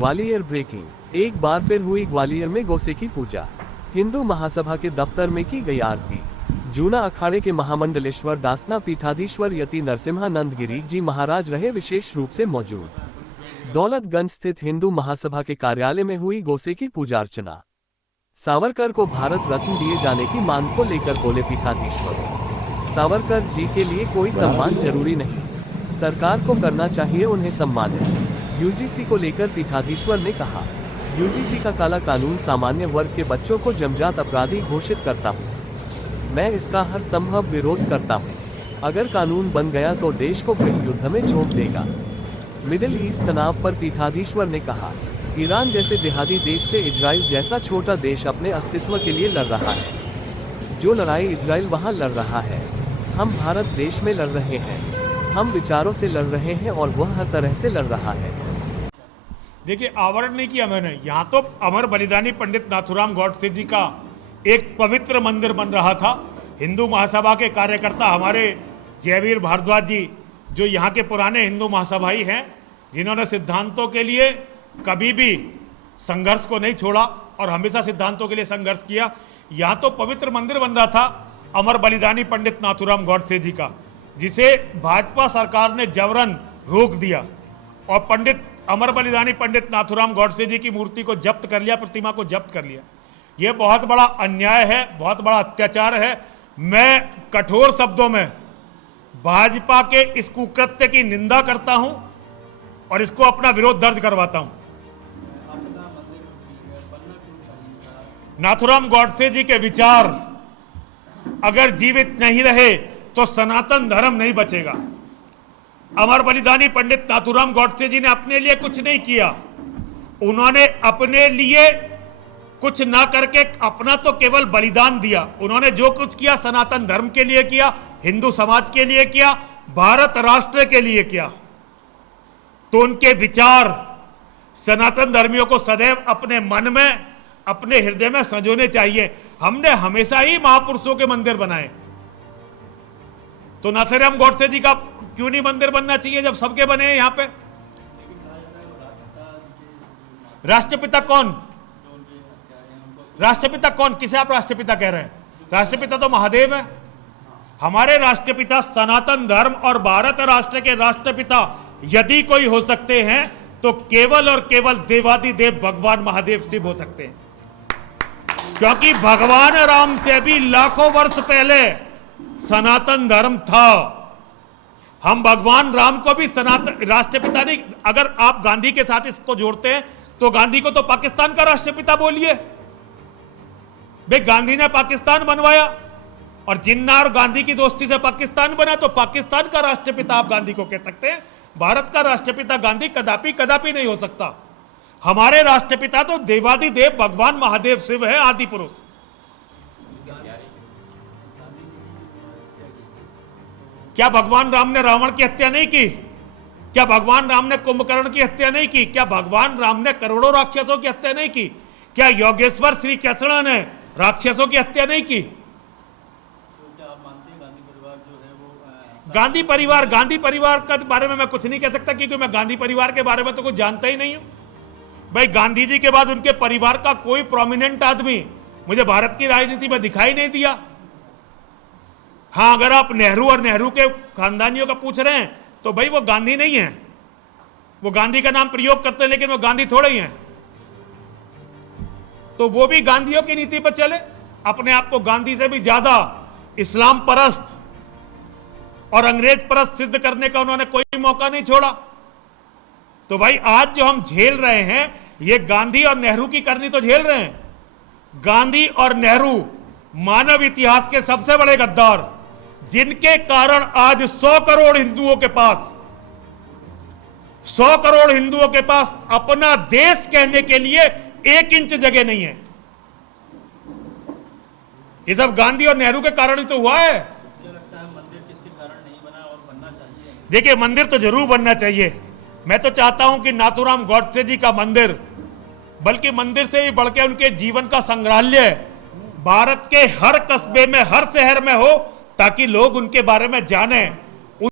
Gwalior breaking, एक बार फिर हुई ग्वालियर में गोसे की पूजा। हिंदू महासभा के दफ्तर में की गई आरती। जूना अखाड़े के महामंडलेश्वर दासना पीठाधीश्वर यति नरसिम्हानंद गिरी जी महाराज रहे विशेष रूप से मौजूद। दौलतगंज स्थित हिंदू महासभा के कार्यालय में हुई गोसे की पूजा अर्चना। सावरकर को भारत रत्न दिए जाने की मांग को लेकर बोले पीठाधीश्वर, सावरकर जी के लिए कोई सम्मान जरूरी नहीं, सरकार को करना चाहिए उन्हें सम्मानित। यूजीसी को लेकर पीठाधीश्वर ने कहा, यूजीसी का काला कानून सामान्य वर्ग के बच्चों को जन्मजात अपराधी घोषित करता हूँ। मैं इसका हर संभव विरोध करता हूँ। अगर कानून बन गया तो देश को गृह युद्ध में झोंक देगा। मिडिल ईस्ट तनाव पर पीठाधीश्वर ने कहा, ईरान जैसे जिहादी देश से इजराइल जैसा छोटा देश अपने अस्तित्व के लिए लड़ रहा है। जो लड़ाई इजराइल वहाँ लड़ रहा है, हम भारत देश में लड़ रहे हैं। हम विचारों से लड़ रहे हैं और वह हर तरह से लड़ रहा है। देखिए, आवरण नहीं किया मैंने। यहाँ तो अमर बलिदानी पंडित नाथूराम गौडसे जी का एक पवित्र मंदिर बन रहा था। हिंदू महासभा के कार्यकर्ता हमारे जयवीर भारद्वाज जी, जो यहाँ के पुराने हिंदू महासभाई हैं, जिन्होंने सिद्धांतों के लिए कभी भी संघर्ष को नहीं छोड़ा और हमेशा सिद्धांतों के लिए संघर्ष किया, यहाँ तो पवित्र मंदिर बन रहा था अमर बलिदानी पंडित नाथूराम गौडसे जी का, जिसे भाजपा सरकार ने जबरन रोक दिया और पंडित अमर बलिदानी पंडित नाथूराम गौडसे जी की मूर्ति को जब्त कर लिया, प्रतिमा को जब्त कर लिया। ये बहुत बड़ा अन्याय है, बहुत बड़ा अत्याचार है। मैं कठोर शब्दों में भाजपा के इस कुकृत्य की निंदा करता हूं और इसको अपना विरोध दर्ज करवाता हूं। नाथूराम गौडसे जी के विचार अगर जीवित नहीं रहे तो सनातन धर्म नहीं बचेगा। अमर बलिदानी पंडित नाथूराम गौडसे जी ने अपने लिए कुछ नहीं किया। उन्होंने अपने लिए कुछ ना करके अपना तो केवल बलिदान दिया। उन्होंने जो कुछ किया सनातन धर्म के लिए किया, हिंदू समाज के लिए किया, भारत राष्ट्र के लिए किया। तो उनके विचार सनातन धर्मियों को सदैव अपने मन में, अपने हृदय में संजोने चाहिए। हमने हमेशा ही महापुरुषों के मंदिर बनाए, तो नाथूराम गौडसे जी का क्यों नहीं मंदिर बनना चाहिए जब सबके बने हैं यहाँ पे? राष्ट्रपिता कौन? राष्ट्रपिता कौन? किसे आप राष्ट्रपिता कह रहे हैं? राष्ट्रपिता तो महादेव है। हमारे राष्ट्रपिता सनातन धर्म और भारत राष्ट्र के राष्ट्रपिता यदि कोई हो सकते हैं तो केवल और केवल देवादिदेव भगवान महादेव शिव हो सकते हैं, क्योंकि भगवान राम से भी लाखों वर्ष पहले सनातन धर्म था। हम भगवान राम को भी सनातन राष्ट्रपिता नहीं, अगर आप गांधी के साथ इसको जोड़ते हैं तो गांधी को तो पाकिस्तान का राष्ट्रपिता बोलिए। भाई, गांधी ने पाकिस्तान बनवाया और जिन्ना और गांधी की दोस्ती से पाकिस्तान बना, तो पाकिस्तान का राष्ट्रपिता आप गांधी को कह सकते हैं। भारत का राष्ट्रपिता गांधी कदापि कदापि नहीं हो सकता। हमारे राष्ट्रपिता तो देवादिदेव भगवान महादेव शिव है, आदि पुरुष। क्या भगवान राम ने रावण की हत्या नहीं की? क्या भगवान राम ने कुंभकर्ण की हत्या नहीं की? क्या भगवान राम ने करोड़ों राक्षसों की हत्या नहीं की? क्या योगेश्वर श्री कृष्ण ने राक्षसों की हत्या नहीं की? गांधी परिवार के बारे में मैं कुछ नहीं कह सकता, क्योंकि मैं गांधी परिवार के बारे में तो कुछ जानता ही नहीं हूं। भाई, गांधी जी के बाद उनके परिवार का कोई प्रोमिनेंट आदमी मुझे भारत की राजनीति में दिखाई नहीं दिया। हाँ, अगर आप नेहरू और नेहरू के खानदानियों का पूछ रहे हैं तो भाई वो गांधी नहीं है। वो गांधी का नाम प्रयोग करते हैं लेकिन वो गांधी थोड़े ही हैं। तो वो भी गांधियों की नीति पर चले, अपने आप को गांधी से भी ज्यादा इस्लाम परस्त और अंग्रेज परस्त सिद्ध करने का उन्होंने कोई मौका नहीं छोड़ा। तो भाई, आज जो हम झेल रहे हैं ये गांधी और नेहरू की करनी तो झेल रहे हैं। गांधी और नेहरू मानव इतिहास के सबसे बड़े गद्दार, जिनके कारण आज 100 करोड़ हिंदुओं के पास 100 करोड़ हिंदुओं के पास अपना देश कहने के लिए 1 इंच जगह नहीं है। ये सब गांधी और नेहरू के कारण ही तो हुआ है। मुझे लगता है मंदिर किसके कारण नहीं बना और बनना चाहिए। देखिए, मंदिर तो जरूर बनना चाहिए। मैं तो चाहता हूं कि नाथूराम गौडसे जी का मंदिर, बल्कि मंदिर से भी बढ़ के उनके जीवन का संग्रहालय भारत के हर कस्बे में, हर शहर में हो, ताकि लोग उनके बारे में जानें